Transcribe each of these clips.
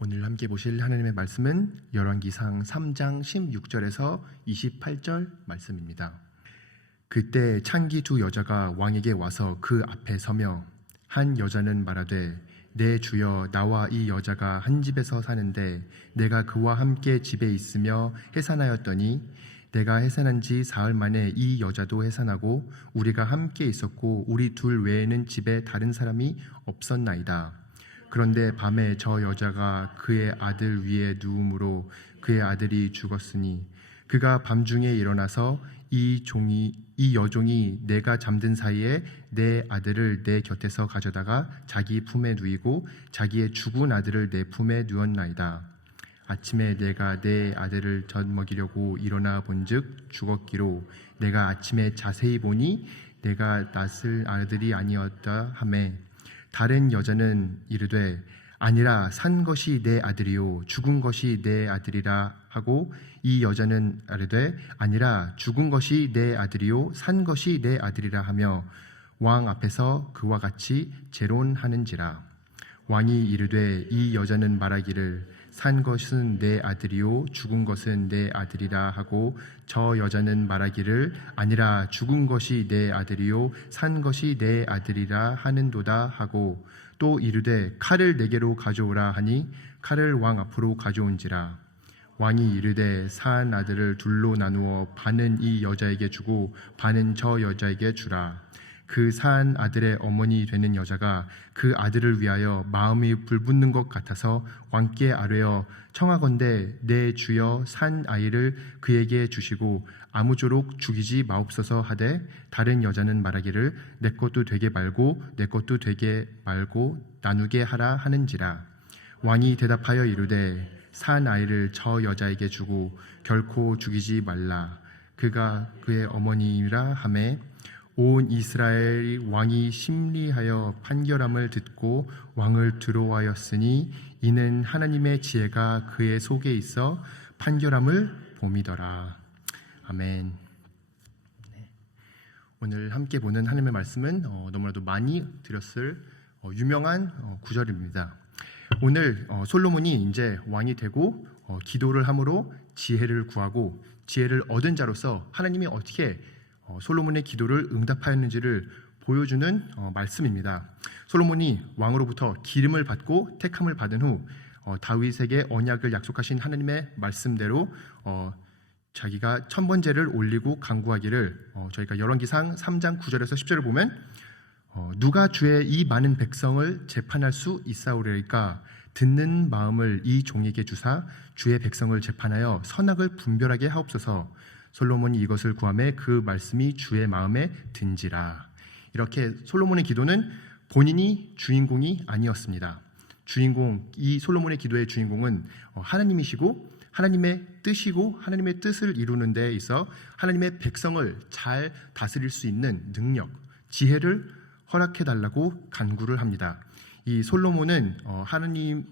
오늘 함께 보실 하나님의 말씀은 열왕기상 3장 16절에서 28절 말씀입니다. 그때 창기 두 여자가 왕에게 와서 그 앞에 서며 한 여자는 말하되 내 주여, 나와 이 여자가 한 집에서 사는데 내가 그와 함께 집에 있으며 해산하였더니 내가 해산한 지 사흘 만에 이 여자도 해산하고 우리가 함께 있었고 우리 둘 외에는 집에 다른 사람이 없었나이다. 그런데 밤에 저 여자가 그의 아들 위에 누움으로 그의 아들이 죽었으니 그가 밤중에 일어나서 이 여종이 내가 잠든 사이에 내 아들을 내 곁에서 가져다가 자기 품에 누이고 자기의 죽은 아들을 내 품에 누었나이다. 아침에 내가 내 아들을 젖먹이려고 일어나 본즉 죽었기로 내가 아침에 자세히 보니 내가 낳을 아들이 아니었다 하매 다른 여자는 이르되 아니라 산 것이 내 아들이요 죽은 것이 내 아들이라 하고 이 여자는 이르되 아니라 죽은 것이 내 아들이요 산 것이 내 아들이라 하며 왕 앞에서 그와 같이 재론하는지라. 왕이 이르되 이 여자는 말하기를 산 것은 내 아들이요 죽은 것은 내 아들이라 하고 저 여자는 말하기를 아니라 죽은 것이 내 아들이요 산 것이 내 아들이라 하는도다 하고 또 이르되 칼을 내게로 가져오라 하니 칼을 왕 앞으로 가져온지라. 왕이 이르되 산 아들을 둘로 나누어 반은 이 여자에게 주고 반은 저 여자에게 주라. 그 산 아들의 어머니 되는 여자가 그 아들을 위하여 마음이 불붙는 것 같아서 왕께 아뢰어 청하건대 내 주여 산 아이를 그에게 주시고 아무쪼록 죽이지 마옵소서 하되 다른 여자는 말하기를 내 것도 되게 말고 내 것도 되게 말고 나누게 하라 하는지라. 왕이 대답하여 이르되 산 아이를 저 여자에게 주고 결코 죽이지 말라. 그가 그의 어머니라 하매 온 이스라엘 왕이 심리하여 판결함을 듣고 왕을 두려워하였으니 이는 하나님의 지혜가 그의 속에 있어 판결함을 봄이더라. 아멘. 오늘 함께 보는 하나님의 말씀은 너무나도 많이 들었을 유명한 구절입니다. 오늘 솔로몬이 이제 왕이 되고 기도를 함으로 지혜를 구하고 지혜를 얻은 자로서 하나님이 어떻게 솔로몬의 기도를 응답하였는지를 보여주는 말씀입니다. 솔로몬이 왕으로부터 기름을 받고 택함을 받은 후 다윗에게 언약을 약속하신 하나님의 말씀대로 자기가 천번제를 올리고 간구하기를 저희가 열왕기상 3장 9절에서 10절을 보면 누가 주의 이 많은 백성을 재판할 수 있사오리까 듣는 마음을 이 종에게 주사 주의 백성을 재판하여 선악을 분별하게 하옵소서. 솔로몬이 이것을 구하매 그 말씀이 주의 마음에 든지라. 이렇게 솔로몬의 기도는 본인이 주인공이 아니었습니다. 이 솔로몬의 기도의 주인공은 하나님이시고 하나님의 뜻이고 하나님의 뜻을 이루는 데 있어 하나님의 백성을 잘 다스릴 수 있는 능력, 지혜를 허락해달라고 간구를 합니다. 이 솔로몬은 하나님의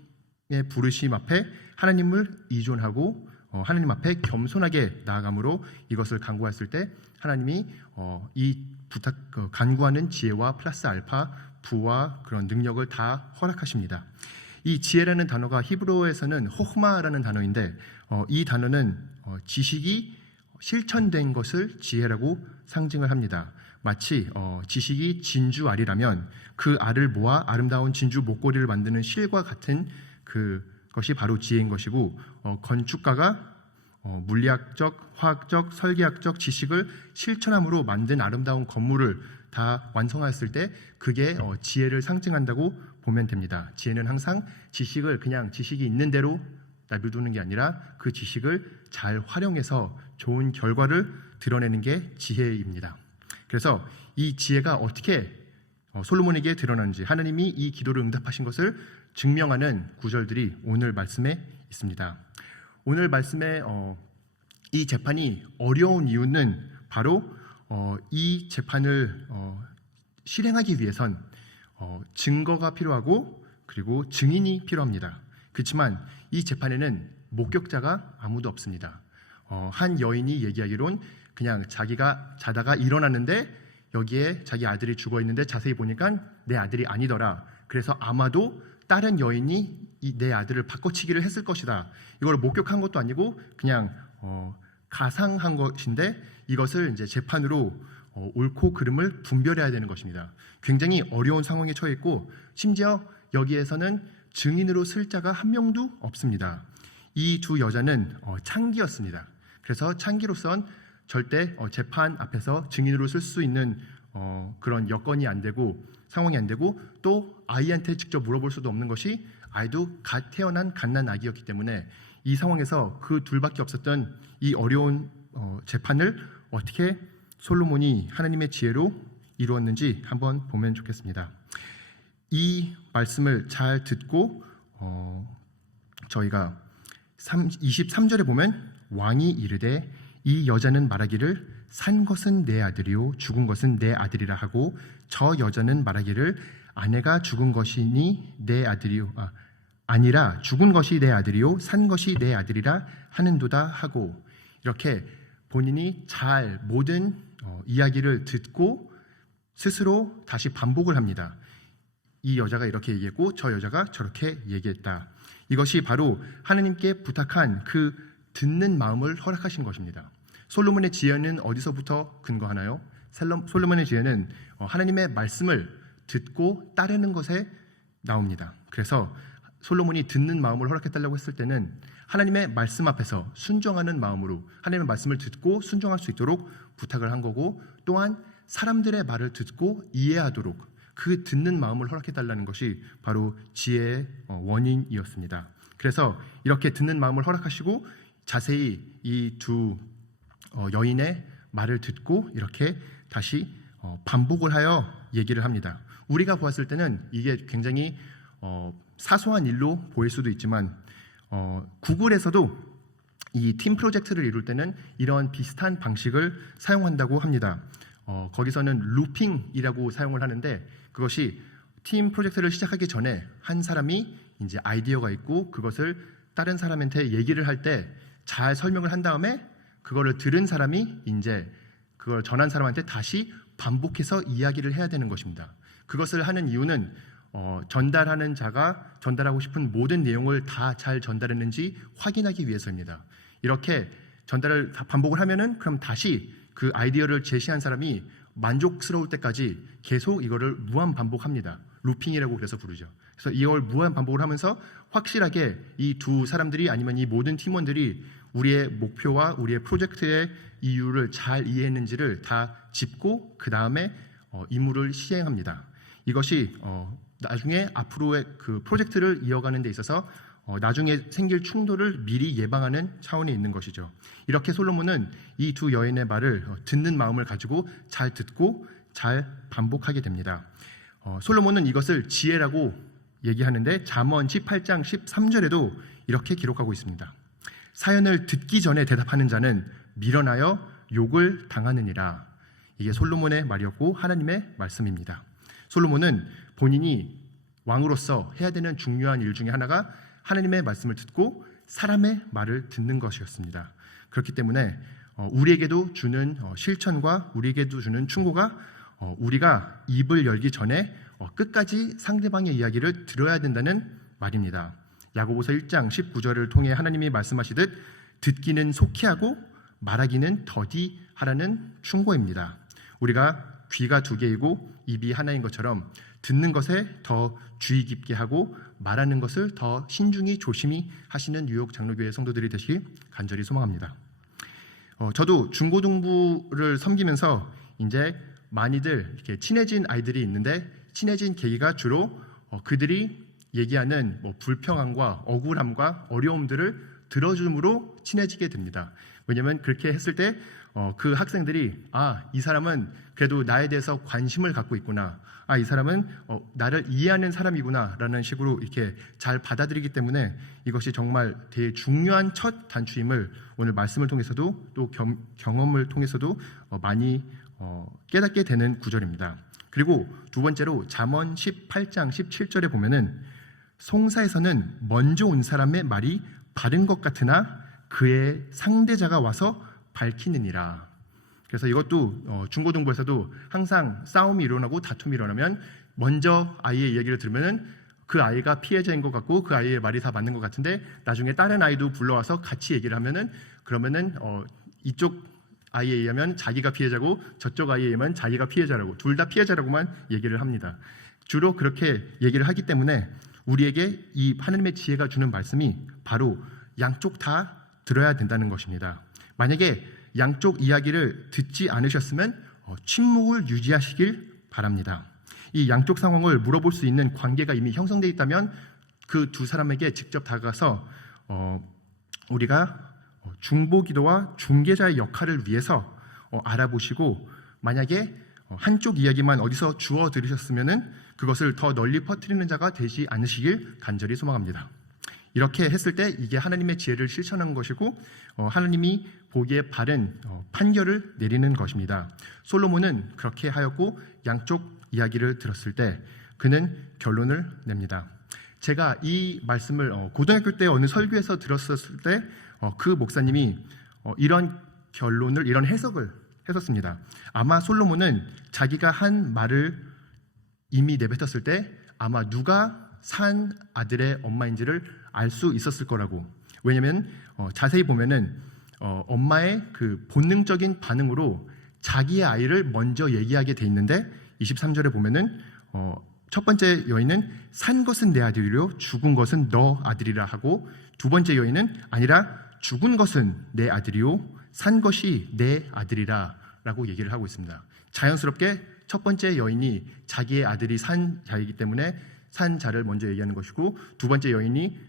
부르심 앞에 하나님을 의존하고 하나님 앞에 겸손하게 나아감으로 이것을 간구했을 때 하나님이 이 간구하는 지혜와 플러스 알파, 부와 그런 능력을 다 허락하십니다. 이 지혜라는 단어가 히브리어에서는 호흐마라는 단어인데 이 단어는 지식이 실천된 것을 지혜라고 상징을 합니다. 마치 지식이 진주 알이라면 그 알을 모아 아름다운 진주 목걸이를 만드는 실과 같은 그것이 바로 지혜인 것이고 건축가가 물리학적, 화학적, 설계학적 지식을 실천함으로 만든 아름다운 건물을 다 완성했을 때 그게 지혜를 상징한다고 보면 됩니다. 지혜는 항상 지식을 그냥 지식이 있는 대로 내버려두는 게 아니라 그 지식을 잘 활용해서 좋은 결과를 드러내는 게 지혜입니다. 그래서 이 지혜가 어떻게 솔로몬에게 드러나는지 하나님이 이 기도를 응답하신 것을 증명하는 구절들이 오늘 말씀에 있습니다. 오늘 말씀에 이 재판이 어려운 이유는 바로 이 재판을 실행하기 위해선 증거가 필요하고 그리고 증인이 필요합니다. 그렇지만 이 재판에는 목격자가 아무도 없습니다. 한 여인이 얘기하기론 그냥 자기가 자다가 일어났는데 여기에 자기 아들이 죽어 있는데 자세히 보니까 내 아들이 아니더라. 그래서 아마도 다른 여인이 내 아들을 바꿔치기를 했을 것이다. 이걸 목격한 것도 아니고 그냥 가상한 것인데 이것을 이제 재판으로 옳고 그름을 분별해야 되는 것입니다. 굉장히 어려운 상황에 처해 있고 심지어 여기에서는 증인으로 쓸 자가 한 명도 없습니다. 이 두 여자는 창기였습니다. 그래서 창기로선 절대 재판 앞에서 증인으로 쓸 수 있는 그런 여건이 안 되고 상황이 안 되고 또 아이한테 직접 물어볼 수도 없는 것이 아이도 갓 태어난 갓난 아기였기 때문에 이 상황에서 그 둘밖에 없었던 이 어려운 재판을 어떻게 솔로몬이 하나님의 지혜로 이루었는지 한번 보면 좋겠습니다. 이 말씀을 잘 듣고 저희가 23절에 보면 왕이 이르되 이 여자는 말하기를 산 것은 내 아들이요 죽은 것은 내 아들이라 하고 저 여자는 말하기를 아내가 죽은 것이니 내 아들이요 아니라 죽은 것이 내 아들이요 산 것이 내 아들이라 하는도다 하고 이렇게 본인이 잘 모든 이야기를 듣고 스스로 다시 반복을 합니다. 이 여자가 이렇게 얘기했고 저 여자가 저렇게 얘기했다. 이것이 바로 하나님께 부탁한 그 듣는 마음을 허락하신 것입니다. 솔로몬의 지혜는 어디서부터 근거하나요? 솔로몬의 지혜는 하나님의 말씀을 듣고 따르는 것에 나옵니다. 그래서 솔로몬이 듣는 마음을 허락해달라고 했을 때는 하나님의 말씀 앞에서 순종하는 마음으로 하나님의 말씀을 듣고 순종할 수 있도록 부탁을 한 거고 또한 사람들의 말을 듣고 이해하도록 그 듣는 마음을 허락해달라는 것이 바로 지혜의 원인이었습니다. 그래서 이렇게 듣는 마음을 허락하시고 자세히 이 두 여인의 말을 듣고 이렇게 다시 반복을 하여 얘기를 합니다. 우리가 보았을 때는 이게 굉장히 사소한 일로 보일 수도 있지만 구글에서도 이 팀 프로젝트를 이룰 때는 이런 비슷한 방식을 사용한다고 합니다. 거기서는 루핑이라고 사용을 하는데 그것이 팀 프로젝트를 시작하기 전에 한 사람이 이제 아이디어가 있고 그것을 다른 사람한테 얘기를 할 때 잘 설명을 한 다음에 그거를 들은 사람이 이제 그걸 전한 사람한테 다시 반복해서 이야기를 해야 되는 것입니다. 그것을 하는 이유는 전달하는 자가 전달하고 싶은 모든 내용을 다 잘 전달했는지 확인하기 위해서입니다. 이렇게 전달을 반복을 하면은 그럼 다시 그 아이디어를 제시한 사람이 만족스러울 때까지 계속 이거를 무한 반복합니다. 루핑이라고 그래서 부르죠. 그래서 이걸 무한 반복을 하면서 확실하게 이 두 사람들이 아니면 이 모든 팀원들이 우리의 목표와 우리의 프로젝트의 이유를 잘 이해했는지를 다 짚고 그 다음에 임무를 시행합니다. 이것이 나중에 앞으로의 그 프로젝트를 이어가는 데 있어서 나중에 생길 충돌을 미리 예방하는 차원이 있는 것이죠. 이렇게 솔로몬은 이 두 여인의 말을 듣는 마음을 가지고 잘 듣고 잘 반복하게 됩니다. 솔로몬은 이것을 지혜라고 얘기하는데 잠언 18장 13절에도 이렇게 기록하고 있습니다. 사연을 듣기 전에 대답하는 자는 밀어나여 욕을 당하느니라. 이게 솔로몬의 말이었고 하나님의 말씀입니다. 솔로몬은 본인이 왕으로서 해야 되는 중요한 일 중에 하나가 하나님의 말씀을 듣고 사람의 말을 듣는 것이었습니다. 그렇기 때문에 우리에게도 주는 실천과 우리에게도 주는 충고가 우리가 입을 열기 전에 끝까지 상대방의 이야기를 들어야 된다는 말입니다. 야고보서 1장 19절을 통해 하나님이 말씀하시듯 듣기는 속히 하고 말하기는 더디 하라는 충고입니다. 우리가 귀가 두 개이고 입이 하나인 것처럼 듣는 것에 더 주의 깊게 하고 말하는 것을 더 신중히 조심히 하시는 뉴욕 장로교회 성도들이 되시길 간절히 소망합니다. 저도 중고등부를 섬기면서 이제 많이들 이렇게 친해진 아이들이 있는데 친해진 계기가 주로 그들이 얘기하는 불평함과 억울함과 어려움들을 들어줌으로 친해지게 됩니다. 왜냐하면 그렇게 했을 때 그 학생들이 이 사람은 그래도 나에 대해서 관심을 갖고 있구나. 이 사람은 나를 이해하는 사람이구나 라는 식으로 이렇게 잘 받아들이기 때문에 이것이 정말 되게 중요한 첫 단추임을 오늘 말씀을 통해서도 또 경험을 통해서도 많이 깨닫게 되는 구절입니다. 그리고 두 번째로 잠언 18장 17절에 보면은 송사에서는 먼저 온 사람의 말이 바른 것 같으나 그의 상대자가 와서 밝히느니라. 그래서 이것도 중고등부에서도 항상 싸움이 일어나고 다툼이 일어나면 먼저 아이의 얘기를 들으면은 그 아이가 피해자인 것 같고 그 아이의 말이 다 맞는 것 같은데 나중에 다른 아이도 불러와서 같이 얘기를 하면은 그러면은 이쪽 아이에 의하면 자기가 피해자고 저쪽 아이에 의하면 자기가 피해자라고 둘 다 피해자라고만 얘기를 합니다. 주로 그렇게 얘기를 하기 때문에 우리에게 이 하나님의 지혜가 주는 말씀이 바로 양쪽 다 들어야 된다는 것입니다. 만약에 양쪽 이야기를 듣지 않으셨으면 침묵을 유지하시길 바랍니다. 이 양쪽 상황을 물어볼 수 있는 관계가 이미 형성되어 있다면 그 두 사람에게 직접 다가가서 우리가 중보기도와 중개자의 역할을 위해서 알아보시고 만약에 한쪽 이야기만 어디서 주워 들으셨으면 그것을 더 널리 퍼뜨리는 자가 되지 않으시길 간절히 소망합니다. 이렇게 했을 때 이게 하나님의 지혜를 실천하는 것이고 하나님이 보기에 바른 판결을 내리는 것입니다. 솔로몬은 그렇게 하였고 양쪽 이야기를 들었을 때 그는 결론을 냅니다. 제가 이 말씀을 고등학교 때 어느 설교에서 들었을 때 그 목사님이 이런 결론을 이런 해석을 했었습니다. 아마 솔로몬은 자기가 한 말을 이미 내뱉었을 때 아마 누가 산 아들의 엄마인지를 알 수 있었을 거라고. 왜냐하면 자세히 보면은 엄마의 그 본능적인 반응으로 자기의 아이를 먼저 얘기하게 돼 있는데 23절에 보면은 첫 번째 여인은 산 것은 내 아들이요 죽은 것은 너 아들이라 하고 두 번째 여인은 아니라 죽은 것은 내 아들이요 산 것이 내 아들이라 라고 얘기를 하고 있습니다. 자연스럽게 첫 번째 여인이 자기의 아들이 산 자이기 때문에 산 자를 먼저 얘기하는 것이고 두 번째 여인이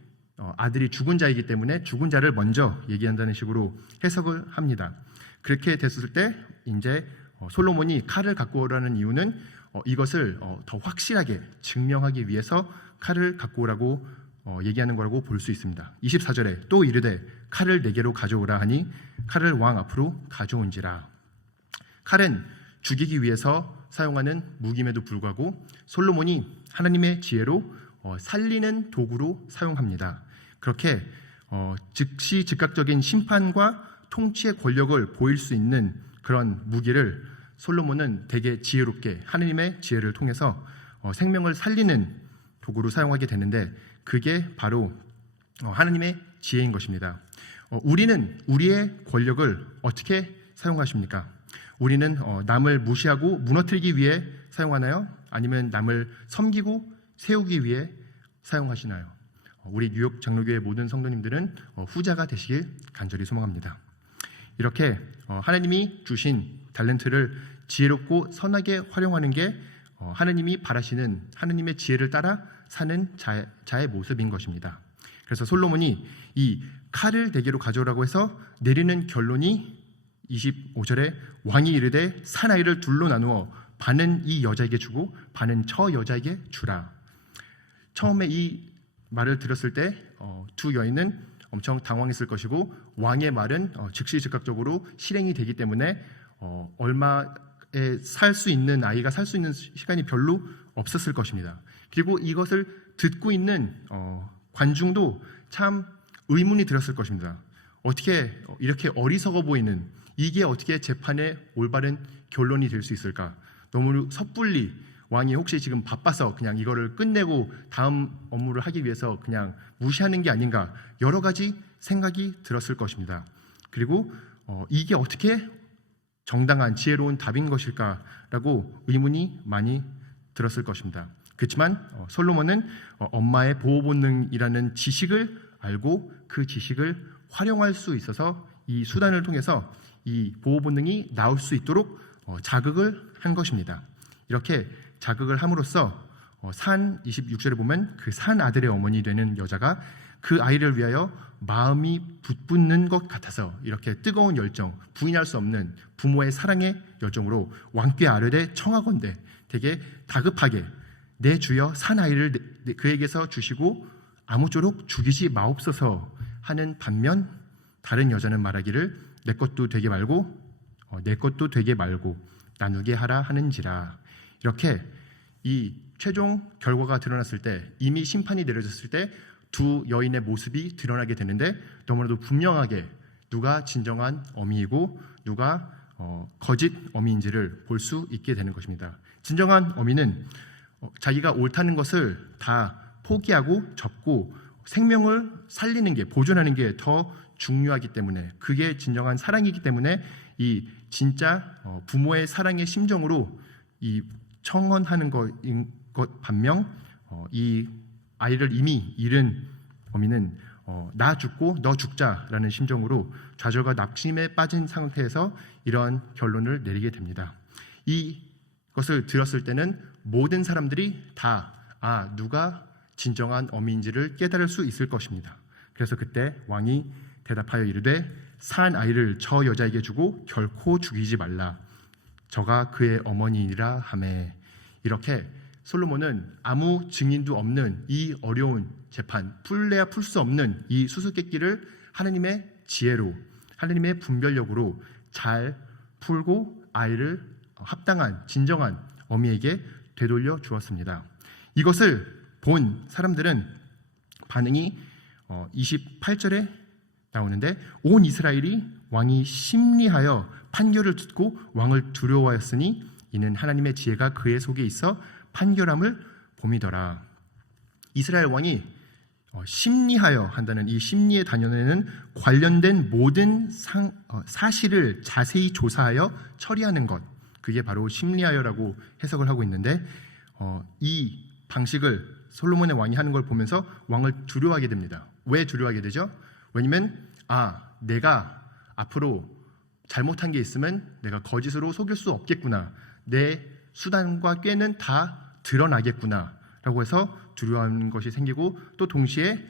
아들이 죽은 자이기 때문에 죽은 자를 먼저 얘기한다는 식으로 해석을 합니다. 그렇게 됐을 때 이제 솔로몬이 칼을 갖고 오라는 이유는 이것을 더 확실하게 증명하기 위해서 칼을 갖고 오라고 얘기하는 거라고 볼 수 있습니다. 24절에 또 이르되 칼을 내게로 가져오라 하니 칼을 왕 앞으로 가져온지라. 칼은 죽이기 위해서 사용하는 무기임에도 불구하고 솔로몬이 하나님의 지혜로 살리는 도구로 사용합니다. 그렇게 즉시 즉각적인 심판과 통치의 권력을 보일 수 있는 그런 무기를 솔로몬은 되게 지혜롭게 하나님의 지혜를 통해서 생명을 살리는 도구로 사용하게 되는데 그게 바로 하나님의 지혜인 것입니다. 우리는 우리의 권력을 어떻게 사용하십니까? 우리는 남을 무시하고 무너뜨리기 위해 사용하나요? 아니면 남을 섬기고 세우기 위해 사용하시나요? 우리 뉴욕 장로교회 모든 성도님들은 후자가 되시길 간절히 소망합니다. 이렇게 하나님이 주신 달란트를 지혜롭고 선하게 활용하는 게 하나님이 바라시는 하나님의 지혜를 따라 사는 자의 모습인 것입니다. 그래서 솔로몬이 이 칼을 내게로 가져오라고 해서 내리는 결론이 25절에 왕이 이르되 사나이를 둘로 나누어 반은 이 여자에게 주고 반은 저 여자에게 주라. 처음에 이 말을 들었을 때 두 여인은 엄청 당황했을 것이고 왕의 말은 즉시 즉각적으로 실행이 되기 때문에 얼마에 살 수 있는 아이가 살 수 있는 시간이 별로 없었을 것입니다. 그리고 이것을 듣고 있는 관중도 참 의문이 들었을 것입니다. 어떻게 이렇게 어리석어 보이는 이게 어떻게 재판의 올바른 결론이 될 수 있을까? 너무 섣불리 왕이 혹시 지금 바빠서 그냥 이거를 끝내고 다음 업무를 하기 위해서 그냥 무시하는 게 아닌가 여러 가지 생각이 들었을 것입니다. 그리고 이게 어떻게 정당한 지혜로운 답인 것일까라고 의문이 많이 들었을 것입니다. 그렇지만 솔로몬은 엄마의 보호 본능이라는 지식을 알고 그 지식을 활용할 수 있어서 이 수단을 통해서 이 보호 본능이 나올 수 있도록 자극을 한 것입니다. 이렇게 자극을 함으로써 산 26절에 보면 그 산 아들의 어머니 되는 여자가 그 아이를 위하여 마음이 붙붙는 것 같아서 이렇게 뜨거운 열정, 부인할 수 없는 부모의 사랑의 열정으로 왕께 아뢰되 청하건대 되게 다급하게 내 주여 산 아이를 그에게서 주시고 아무쪼록 죽이지 마옵소서 하는 반면 다른 여자는 말하기를 내 것도 되게 말고 나누게 하라 하는지라. 이렇게 이 최종 결과가 드러났을 때 이미 심판이 내려졌을 때 두 여인의 모습이 드러나게 되는데 너무나도 분명하게 누가 진정한 어미이고 누가 거짓 어미인지를 볼 수 있게 되는 것입니다. 진정한 어미는 자기가 옳다는 것을 다 포기하고 접고 생명을 살리는 게, 보존하는 게 더 중요하기 때문에, 그게 진정한 사랑이기 때문에 이 진짜 부모의 사랑의 심정으로 이 청원하는 것 반면 이 아이를 이미 잃은 어미는 나 죽고 너 죽자라는 심정으로 좌절과 낙심에 빠진 상태에서 이러한 결론을 내리게 됩니다. 이것을 들었을 때는 모든 사람들이 다 누가 진정한 어미인지를 깨달을 수 있을 것입니다. 그래서 그때 왕이 대답하여 이르되 산 아이를 저 여자에게 주고 결코 죽이지 말라. 저가 그의 어머니이라 하매. 이렇게 솔로몬은 아무 증인도 없는 이 어려운 재판, 풀래야 풀 수 없는 이 수수께끼를 하나님의 지혜로, 하나님의 분별력으로 잘 풀고 아이를 합당한 진정한 어미에게 되돌려 주었습니다. 이것을 본 사람들은 반응이 28절에 나오는데 온 이스라엘이 왕이 심리하여 판결을 듣고 왕을 두려워하였으니 이는 하나님의 지혜가 그의 속에 있어 판결함을 봄이더라. 이스라엘 왕이 심리하여 한다는 이 심리의 단어에는 관련된 모든 사실을 자세히 조사하여 처리하는 것, 그게 바로 심리하여라고 해석을 하고 있는데 이 방식을 솔로몬의 왕이 하는 걸 보면서 왕을 두려워하게 됩니다. 왜 두려워하게 되죠? 왜냐면 내가 앞으로 잘못한 게 있으면 내가 거짓으로 속일 수 없겠구나, 내 수단과 꾀는 다 드러나겠구나 라고 해서 두려워하는 것이 생기고, 또 동시에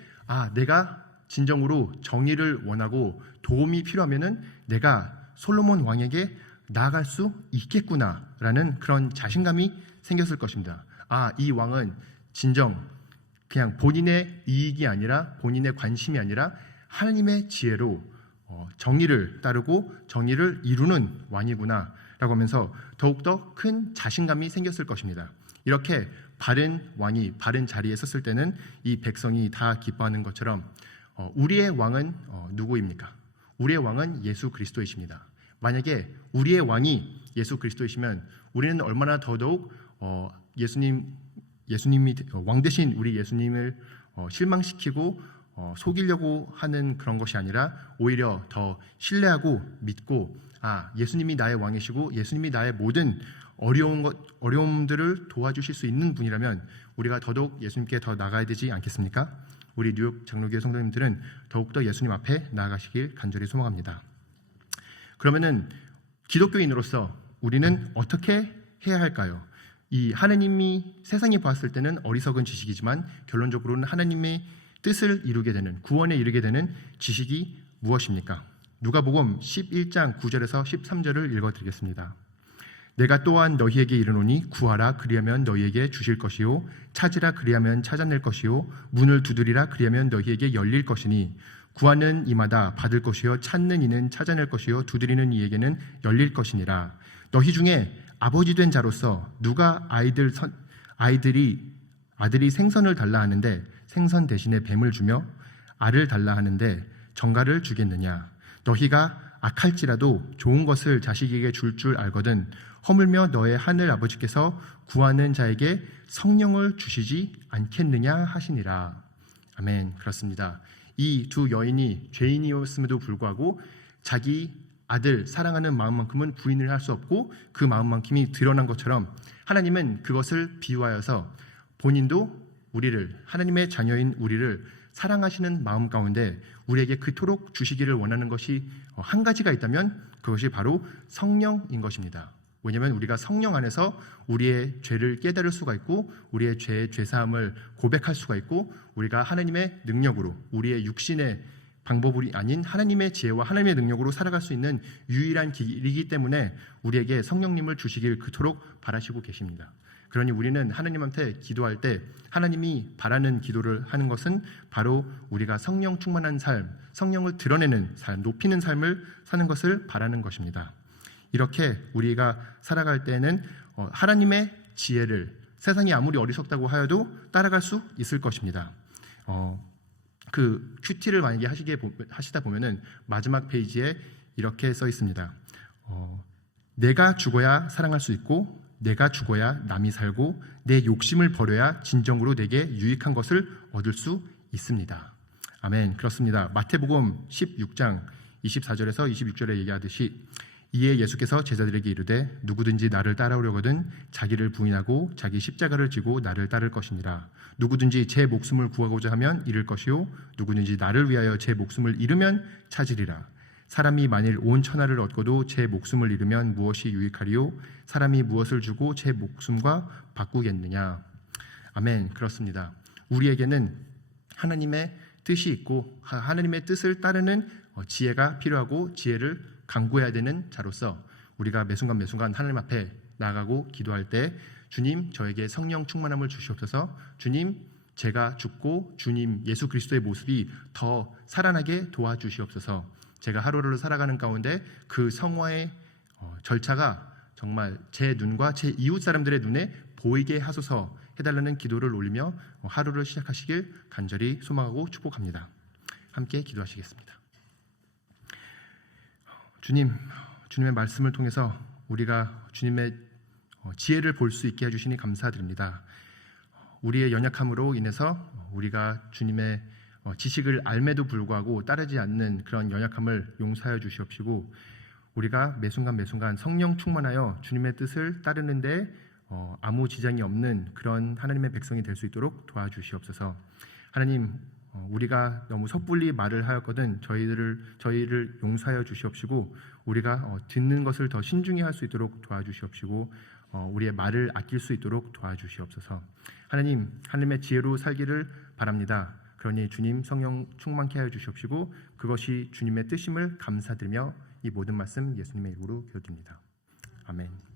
내가 진정으로 정의를 원하고 도움이 필요하면은 내가 솔로몬 왕에게 나아갈 수 있겠구나 라는 그런 자신감이 생겼을 것입니다. 이 왕은 진정 그냥 본인의 이익이 아니라, 본인의 관심이 아니라 하나님의 지혜로 정의를 따르고 정의를 이루는 왕이구나 라고 하면서 더욱더 큰 자신감이 생겼을 것입니다. 이렇게 바른 왕이 바른 자리에 섰을 때는 이 백성이 다 기뻐하는 것처럼 우리의 왕은 누구입니까? 우리의 왕은 예수 그리스도이십니다. 만약에 우리의 왕이 예수 그리스도이시면 우리는 얼마나 더더욱 예수님이 왕 대신 우리 예수님을 실망시키고 속이려고 하는 그런 것이 아니라 오히려 더 신뢰하고 믿고 예수님이 나의 왕이시고 예수님이 나의 모든 어려움들을 도와주실 수 있는 분이라면 우리가 더더욱 예수님께 더 나가야 되지 않겠습니까? 우리 뉴욕 장로교회 성도님들은 더욱더 예수님 앞에 나아가시길 간절히 소망합니다. 그러면은 기독교인으로서 우리는 어떻게 해야 할까요? 이 하나님이 세상이 보았을 때는 어리석은 지식이지만 결론적으로는 하나님의 뜻을 이루게 되는, 구원에 이르게 되는 지식이 무엇입니까? 누가복음 11장 9절에서 13절을 읽어드리겠습니다. 내가 또한 너희에게 이르노니 구하라 그리하면 너희에게 주실 것이요 찾으라 그리하면 찾아낼 것이요 문을 두드리라 그리하면 너희에게 열릴 것이니 구하는 이마다 받을 것이요 찾는 이는 찾아낼 것이요 두드리는 이에게는 열릴 것이니라. 너희 중에 아버지 된 자로서 누가 아들이 생선을 달라 하는데 생선 대신에 뱀을 주며 알을 달라 하는데 정갈을 주겠느냐? 너희가 악할지라도 좋은 것을 자식에게 줄 알거든 허물며 너의 하늘 아버지께서 구하는 자에게 성령을 주시지 않겠느냐 하시니라. 아멘. 그렇습니다. 이 두 여인이 죄인이었음에도 불구하고 자기 아들 사랑하는 마음만큼은 부인을 할 수 없고 그 마음만큼이 드러난 것처럼 하나님은 그것을 비유하여서 본인도 우리를, 하나님의 자녀인 우리를 사랑하시는 마음 가운데 우리에게 그토록 주시기를 원하는 것이 한 가지가 있다면 그것이 바로 성령인 것입니다. 왜냐하면 우리가 성령 안에서 우리의 죄를 깨달을 수가 있고 우리의 죄사함을 고백할 수가 있고 우리가 하나님의 능력으로, 우리의 육신의 방법이 아닌 하나님의 지혜와 하나님의 능력으로 살아갈 수 있는 유일한 길이기 때문에 우리에게 성령님을 주시길 그토록 바라시고 계십니다. 그러니 우리는 하나님한테 기도할 때 하나님이 바라는 기도를 하는 것은 바로 우리가 성령 충만한 삶, 성령을 드러내는 삶, 높이는 삶을 사는 것을 바라는 것입니다. 이렇게 우리가 살아갈 때는 하나님의 지혜를 세상이 아무리 어리석다고 하여도 따라갈 수 있을 것입니다. 그 큐티를 만약에 하시다 보면은 마지막 페이지에 이렇게 써 있습니다. 내가 죽어야 사랑할 수 있고 내가 죽어야 남이 살고 내 욕심을 버려야 진정으로 내게 유익한 것을 얻을 수 있습니다. 아멘. 그렇습니다. 마태복음 16장 24절에서 26절에 얘기하듯이 이에 예수께서 제자들에게 이르되 누구든지 나를 따라오려거든 자기를 부인하고 자기 십자가를 지고 나를 따를 것이니라. 누구든지 제 목숨을 구하고자 하면 잃을 것이요 누구든지 나를 위하여 제 목숨을 잃으면 찾으리라. 사람이 만일 온 천하를 얻고도 제 목숨을 잃으면 무엇이 유익하리요? 사람이 무엇을 주고 제 목숨과 바꾸겠느냐? 아멘. 그렇습니다. 우리에게는 하나님의 뜻이 있고 하나님의 뜻을 따르는 지혜가 필요하고 지혜를 강구해야 되는 자로서 우리가 매순간 하나님 앞에 나아가고 기도할 때 주님 저에게 성령 충만함을 주시옵소서. 주님 제가 죽고 주님 예수 그리스도의 모습이 더 살아나게 도와주시옵소서. 제가 하루를 살아가는 가운데 그 성화의 절차가 정말 제 눈과 제 이웃 사람들의 눈에 보이게 하소서 해달라는 기도를 올리며 하루를 시작하시길 간절히 소망하고 축복합니다. 함께 기도하시겠습니다. 주님, 주님의 말씀을 통해서 우리가 주님의 지혜를 볼 수 있게 해주시니 감사드립니다. 우리의 연약함으로 인해서 우리가 주님의 지식을 알매도 불구하고 따르지 않는 그런 연약함을 용서하여 주시옵시고 우리가 매순간 성령 충만하여 주님의 뜻을 따르는데 아무 지장이 없는 그런 하나님의 백성이 될 수 있도록 도와주시옵소서. 하나님, 우리가 너무 섣불리 말을 하였거든 저희를 용서하여 주시옵시고 우리가 듣는 것을 더 신중히 할 수 있도록 도와주시옵시고 우리의 말을 아낄 수 있도록 도와주시옵소서. 하나님, 하나님의 지혜로 살기를 바랍니다. 그러니 주님 성령 충만케 하여 주시옵시고 그것이 주님의 뜻임을 감사드리며 이 모든 말씀 예수님의 이름으로 기도드립니다. 아멘.